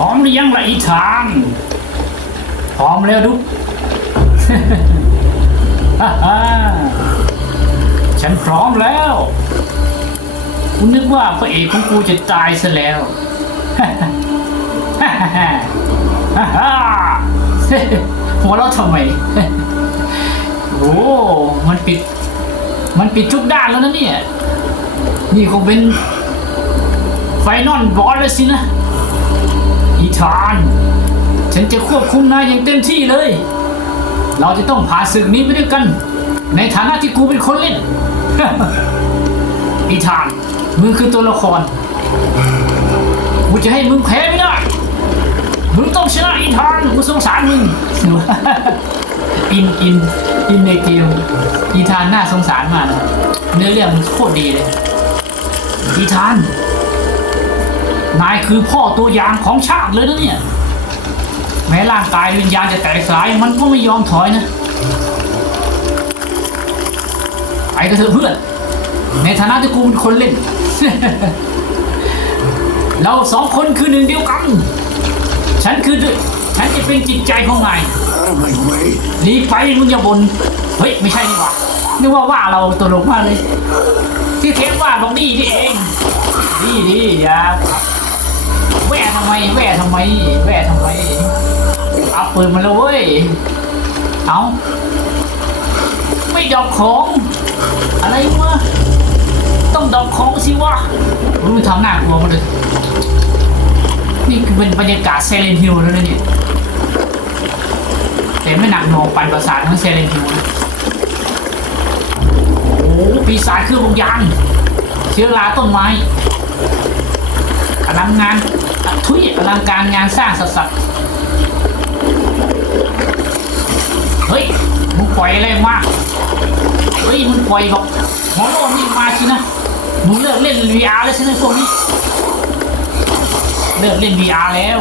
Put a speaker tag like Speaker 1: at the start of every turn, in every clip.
Speaker 1: ร้อมหรือยังละอีธานพร้อมแล้วดุ๊กฮ่าฮ่าฉันพร้อมแล้วกูนึกว่าพระเอกของกูจะตายซะแล้วฮ่าฮ่าฮ่าฮ่าฮ่าหัวเราะทำไม โอ้ มันปิด มันปิดทุกด้านแล้วนะเนี่ย นี่คงเป็นไฟนอลบอสแล้วสินะ อีธาน ฉันจะควบคุมนายอย่างเต็มที่เลย เราจะต้องผ่าศึกนี้ไปด้วยกัน ในฐานะที่กูเป็นคนเล่นอีธาน มึงคือตัวละคร กูจะให้มึงแพ้ไม่ได้ มึงต้องชนะอีธาน กูสงสารมึง อินอินอินในเกมอีธานน่าสงสารมากเนื้อเรื่องมันโคตรดีเลยอีธาน นายคือพ่อตัวอย่างของชาติเลยนะเนี่ย แม้ร่างกายวิญญาณจะแตกสลายมันก็ไม่ยอมถอยนะไปกันเถอะเพื่อน ในฐานะที่กูเป็นคนเล่น เราสองคนคือหนึ่งเดียวกัน ฉันคือ ฉันจะเป็นจิตใจของนาย
Speaker 2: Out of my way.
Speaker 1: หนีไปมึงอย่าบน่นเฮ้ย ไม่ใช่นี่หว่านึกว่าว่าเราตลกมากเลย ที่เทปว่าบอกดีนี่เองดีดีอย่า แหวะทำไมแหวะทำไมแหวะทำไมเอาปืนมาแล้วเว้ย เอาไม่ดอกของ อะไรวะ ต้องดอกของสิวะรู้ทำหน้ากลัวมาเลยนี่คือเป็นบรรยากาศเซเลนฮิลแล้วนะเนี่ยแต่ไม่หนักหน่วงปั่นประสาททั้งเซเลนฮิวนะโอ้ปีศาจเครื่องบางยางเชื้อราต้นไม้อลังงาน อะทุยอลังการงานสร้างสัสสเฮ้ยมึงปล่อยอะไรมาเฮ้ยมึงปล่อยบอกหมอโลนนี่มาสินะมึงเลิกเล่น VR แล้วใช่ไหมพวกนี้เลิกเล่น VR แล้ว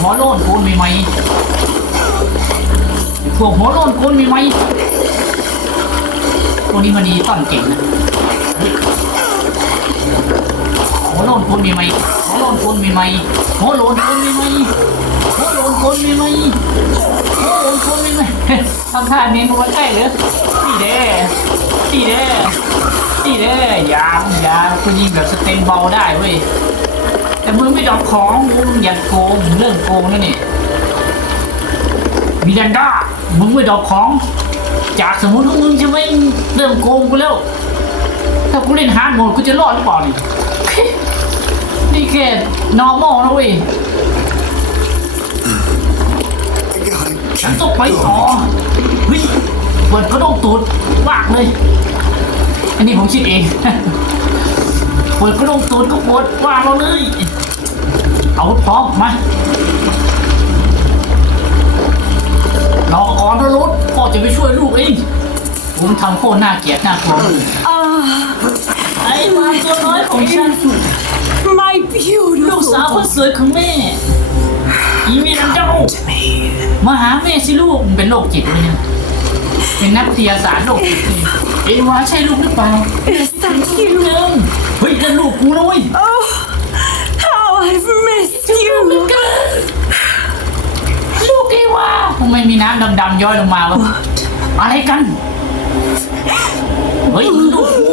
Speaker 1: หมอโลนกูมีไหมพวกหัวโลนคนมีไหมพวกนี้มันดีต้อนเก่งนะหัวโลนคนมีไหมหัว โลนคนมีไหมหัวโลนคนมีไหมหัวโลนคนมีไหมหัวโลนคนมีไหมทำท่าเน้นมาใกล้เหรอตีเด้ตีเด้ตีเด้ยางยางคุณยิงแบบสเต็มเบาได้เว้ยแต่มึงไม่ดอกของมึงอย่าโกงเรื่องโกงนั่นนี่มิรันดามึงไม่ดอกของ จากสมุนของมึงจะไม่เริ่มโกงกูแล้ว ถ้ากูเล่นฮาร์ดโหมดกูจะรอดหรือเปล่านี่ นี่แค่ normal นะเว้ย
Speaker 2: I gotta
Speaker 1: ฉันต้องไปต่อเฮ้ยเปิดกระโดงตูดวากเลย อันนี้ผมคิดเอง เปิดกระโดงตูดก็ปวดวากเราเลย เอาพร้อมมารอก่อนนะรถพ่อจะไปช่วยลูกเอง ผมทำโคตรน่าเกลียดน่ากลัว ไอ้มาตัวน้อยของฉัน
Speaker 3: My
Speaker 1: ลูกสาว
Speaker 3: beautiful
Speaker 1: คนสวยของแม่อีมีรันเจ้า
Speaker 3: me.
Speaker 1: มาหาแม่สิลูกมันเป็นโรคจิตเลยเนี่ยเป็นนักวิทยาศาสตร์โรคจิตนี่เอ็นวาใช่ลูกหรือเปล่า
Speaker 3: Yes, thank
Speaker 1: เรื่อง
Speaker 3: you.
Speaker 1: เฮ้ยนั่นลูกกูนะเว้ย
Speaker 3: Oh, how I've missed you.
Speaker 1: ลูกเอวาทำไมมีน้ำดำๆย้อยลงมาวะอะไรกัน เฮ้ยลูกกู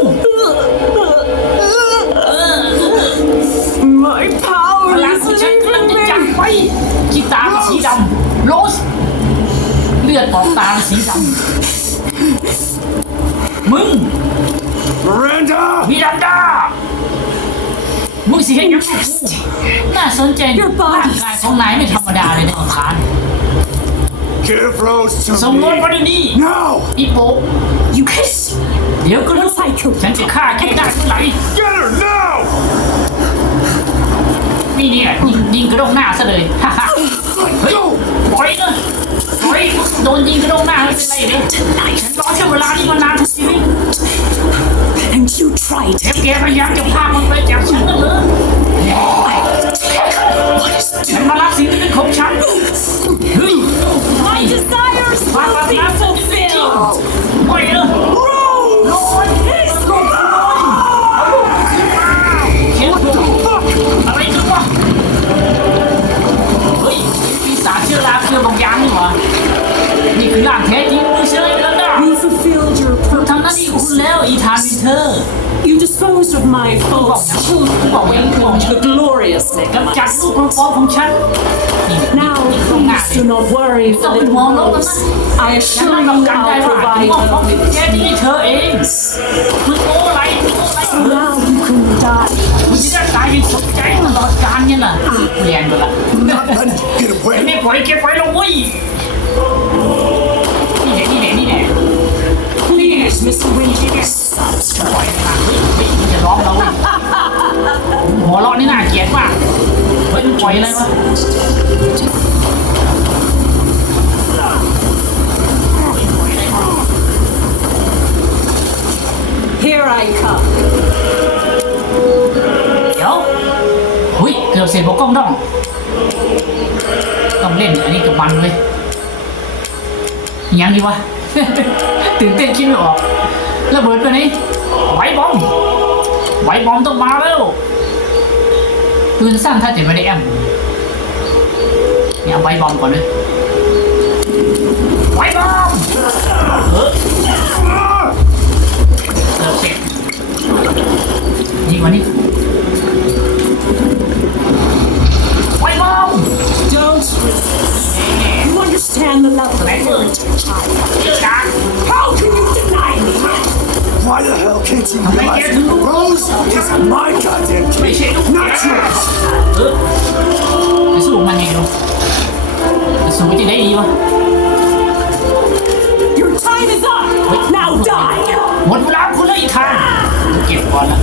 Speaker 3: My
Speaker 1: พ
Speaker 3: power
Speaker 1: ลัง
Speaker 3: is
Speaker 1: ของฉันกำลัง
Speaker 3: leaving
Speaker 1: จะจับ
Speaker 3: me.
Speaker 1: ไปกีตาร์สีดำโรสเลือดออกตาสีดำมึง
Speaker 2: Miranda!
Speaker 1: มิรันดามึงสิเห็นยังไงน่าสนใจร่างกายของนายไม่ธรรมดาเลยนะองคาร
Speaker 2: Give Rose
Speaker 1: สม
Speaker 2: to
Speaker 1: มติว่า
Speaker 2: me!
Speaker 1: ดี
Speaker 2: No!
Speaker 1: อีโป
Speaker 3: You kiss.
Speaker 1: เดี๋ยวก็รู้
Speaker 3: Once I kill
Speaker 1: ฉันจะฆ่าแกได้เมื่อไหร่
Speaker 2: Get her now!
Speaker 1: นี่เนี่ยยิงยิงกระโดงหน้าซะเลยฮ่าฮ่าเฮ้ยปล่อยเลยปล่อยโดนยิงกระโดงหน้าไม่เป็นไรเลยฉันรอช่วงเวลานี้มานานทุกชีวิต
Speaker 3: and you tried
Speaker 1: เอฟแกพยายามจะพามันไปจากฉันนั่นเหรอ แล้วอีธานวินเทอร์
Speaker 3: You disposed of my false children into the glorious
Speaker 1: กำจัด
Speaker 3: Megamice.
Speaker 1: ลูกของฟองของฉันนี่นี่
Speaker 3: Now,
Speaker 1: นี่ตรงหน้า
Speaker 3: please
Speaker 1: เลย
Speaker 3: do not worry for the
Speaker 1: Don't worry,
Speaker 3: boys. I
Speaker 1: ฉัน
Speaker 3: assure
Speaker 1: ไม่
Speaker 3: you
Speaker 1: ต้องการได้
Speaker 3: I'll
Speaker 1: ว่า
Speaker 3: provide
Speaker 1: ฟองของ
Speaker 3: them with
Speaker 1: แกนี่เธอเองมึงโอ้ไรมึงโอ้ไร
Speaker 3: So now you can die.
Speaker 1: มึงจะได้ตายเป็นสมใจตลอดกาลเนี่ยล่ะเรียนไปละ
Speaker 2: Not let him get
Speaker 1: ไอ้
Speaker 2: away.
Speaker 1: นี่ปล่อยเก็บไว้ลงเว้ย นี่แหละ
Speaker 3: Please, Mr. Winters.
Speaker 1: ปล่อยมาเฮ้ยเฮ้ยมันจะร้องเราเว้ยหัวเราะนี่น่าเกลียดมากเฮ้ยมันปล่อยอะไรวะ
Speaker 3: Here I come.
Speaker 1: เดี๋ยวหุ้ยเกือบเสร็จบอกกล้องต้องต้องเล่นอันนี้กับมันเลยยังดีวะ ตื่นเต้นคิดไม่ออกระเบิดไปไหนไหวบอมไหวบอมต้องมาแล้วปืนสั้นถ้าจะไม่ได้แอมเนี่ยเอาไว้บอมก่อนเลยไหวบอมเออเกือบเสร็จยิงว่านี้ไหวบอม
Speaker 3: Don't you stand the love of parent and child? How can you deny me?
Speaker 2: Why the hell can't you realize
Speaker 1: it.
Speaker 2: Rose is my goddamn
Speaker 1: ไม่
Speaker 2: kid, not yours?
Speaker 1: เออไปสู้มันเองดูจะสู้จะได้ดีวะ
Speaker 3: Your time is up. Now die.
Speaker 1: หมดเวลาคุณแล้วอีกครั้งเก็บก่อนละ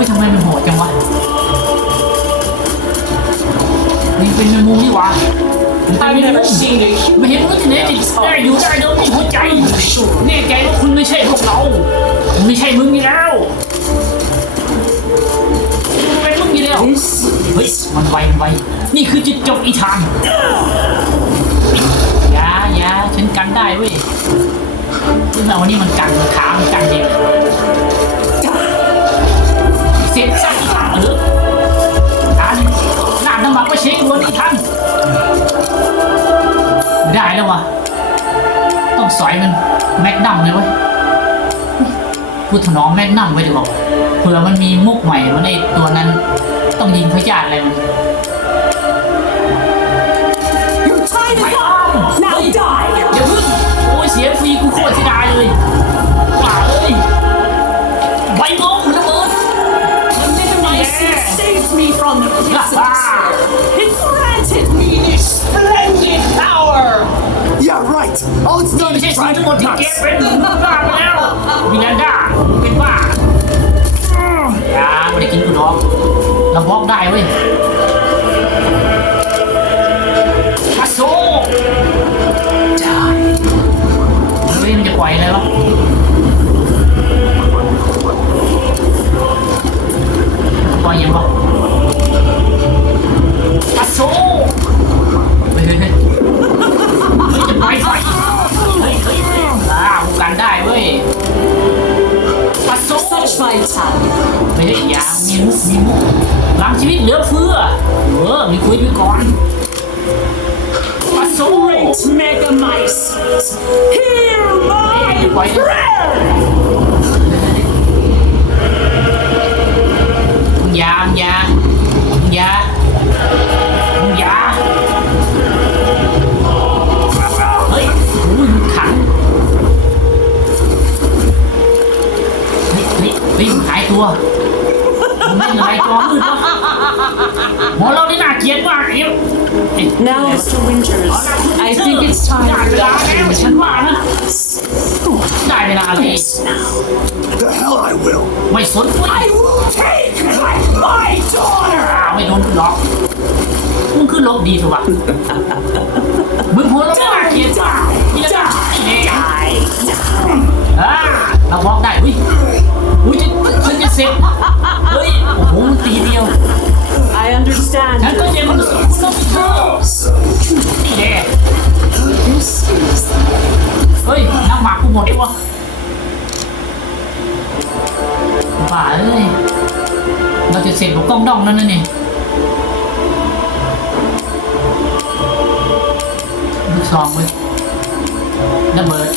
Speaker 1: ฮ้ยทำไมมันโหดจังวะนี่เป็นแมงมุมนี่วะมันตาย
Speaker 3: I've
Speaker 1: ไม่ได้
Speaker 3: never seen a
Speaker 1: ไม่
Speaker 3: human
Speaker 1: เห็นว่าที่ไหนติดได้อยู่ได้เดิมในหัวใจแน่ใจว่าคุณไม่ใช่พวกเราไม่ใช่มึงมีแล้วมึงเป็นมึงมีแล้ว
Speaker 3: This
Speaker 1: เฮ้ยมันไวมันไวนี่คือจุดจบอีธานอยาอยาฉันกันได้เว้ยซึ่งเราวันนี้มันกันขามันกันเดียวเสียสักอีธานเออทันหน้าน้ำมันก็เช็คล้วนอีทันไม่ได้แล้ววะต้องสอยมันแม็กดัมเลยเว้ยพูดถนอมแม็กนัมไว้ดีกว่าเผื่อมันมีมุกใหม่มันตัวนั้นต้องยิงพยาธิอะไรมัน
Speaker 3: your time is up. Now die.
Speaker 1: อย่าพึ่งโอ้ยเสียฟรีกูโคตรเสียดายเลย
Speaker 3: It granted me this splendid power.
Speaker 2: Yeah, right. All it's
Speaker 1: นี่
Speaker 2: done
Speaker 1: ไม่
Speaker 2: is
Speaker 1: ใช่สิ่ง
Speaker 2: drive
Speaker 1: ทั้งหมด
Speaker 2: me
Speaker 1: ที่แก
Speaker 2: nuts.
Speaker 1: เป็นบ้าไปแล้ววิญญาณด้าเป็นบ้าอย่าไม่ได้กินกูดอกเราบล็อกได้เว้ยอาโซเฮ้ยมันจะปล่อยอะไรวะปล่อยยังวะ อาโซเฮ้ยเฮ้ยเฮ้ยเฮ้ยจะปล่อยไฟเฮ้ยเฮ้ยเฮ้ยอ่ากูกันได้เว้ยอาโซ
Speaker 3: Such vitality.
Speaker 1: ไม่ได้ยางมีมุกมีมุกหลังชีวิตเหลือเฟือ เออ มีคุยไปก่อนมาสู้
Speaker 3: Great Megamice. Hear
Speaker 1: เอ้ย
Speaker 3: my
Speaker 1: ปล่อยมึงอยามยาม
Speaker 3: Now, Mr. Winters, I think it's time
Speaker 1: ได้
Speaker 3: for
Speaker 1: เวลาแล้ว
Speaker 3: you
Speaker 1: ฉันว่านะได้เวลาเลย
Speaker 2: The hell I will.
Speaker 1: ไม่สนเว้ย
Speaker 3: I will take back my daughter.
Speaker 1: อ่าไม่โดนขึ้นล็อกมึงขึ้นล็อกดีถูกป่ะมึงหัวเราะน่าเกลียดจ้านี่ละจ้านี่อ่าเราบล็อกได้อุ้ยอุ้ยจะฉันจะเสร็จเฮ้ย องเว้ยระเบิด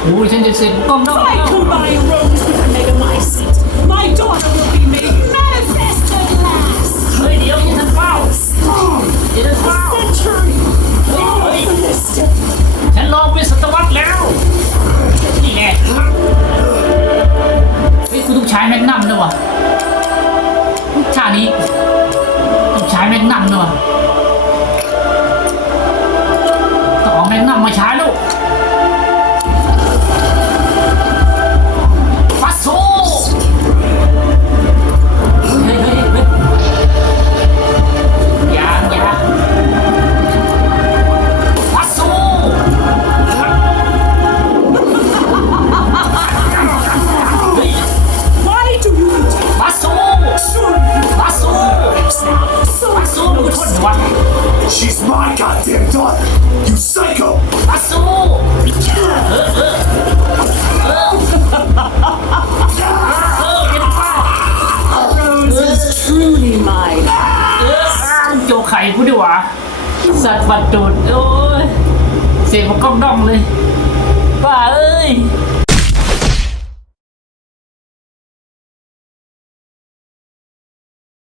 Speaker 1: โอ้ยฉันจะเสร็จกล้องดอง
Speaker 3: If
Speaker 1: แล้
Speaker 3: I
Speaker 1: ว
Speaker 3: combine Rose with a Megamycete, my daughter will be made manifest at last.
Speaker 1: เฮ้ยเดี๋ยวอย่าทันเฝ้าอย่าทันเฝ้า
Speaker 3: Century.
Speaker 1: เฮ้ย
Speaker 3: Ballistic.
Speaker 1: ฉันลองเป็นศตวรรษแล้ว นี่แน่เฮ้ยกูต้องใช้แมกนัมด้วยวะ ช้แสัตว์บัดดูดโอ้ยเสียงมันก้องดองเลย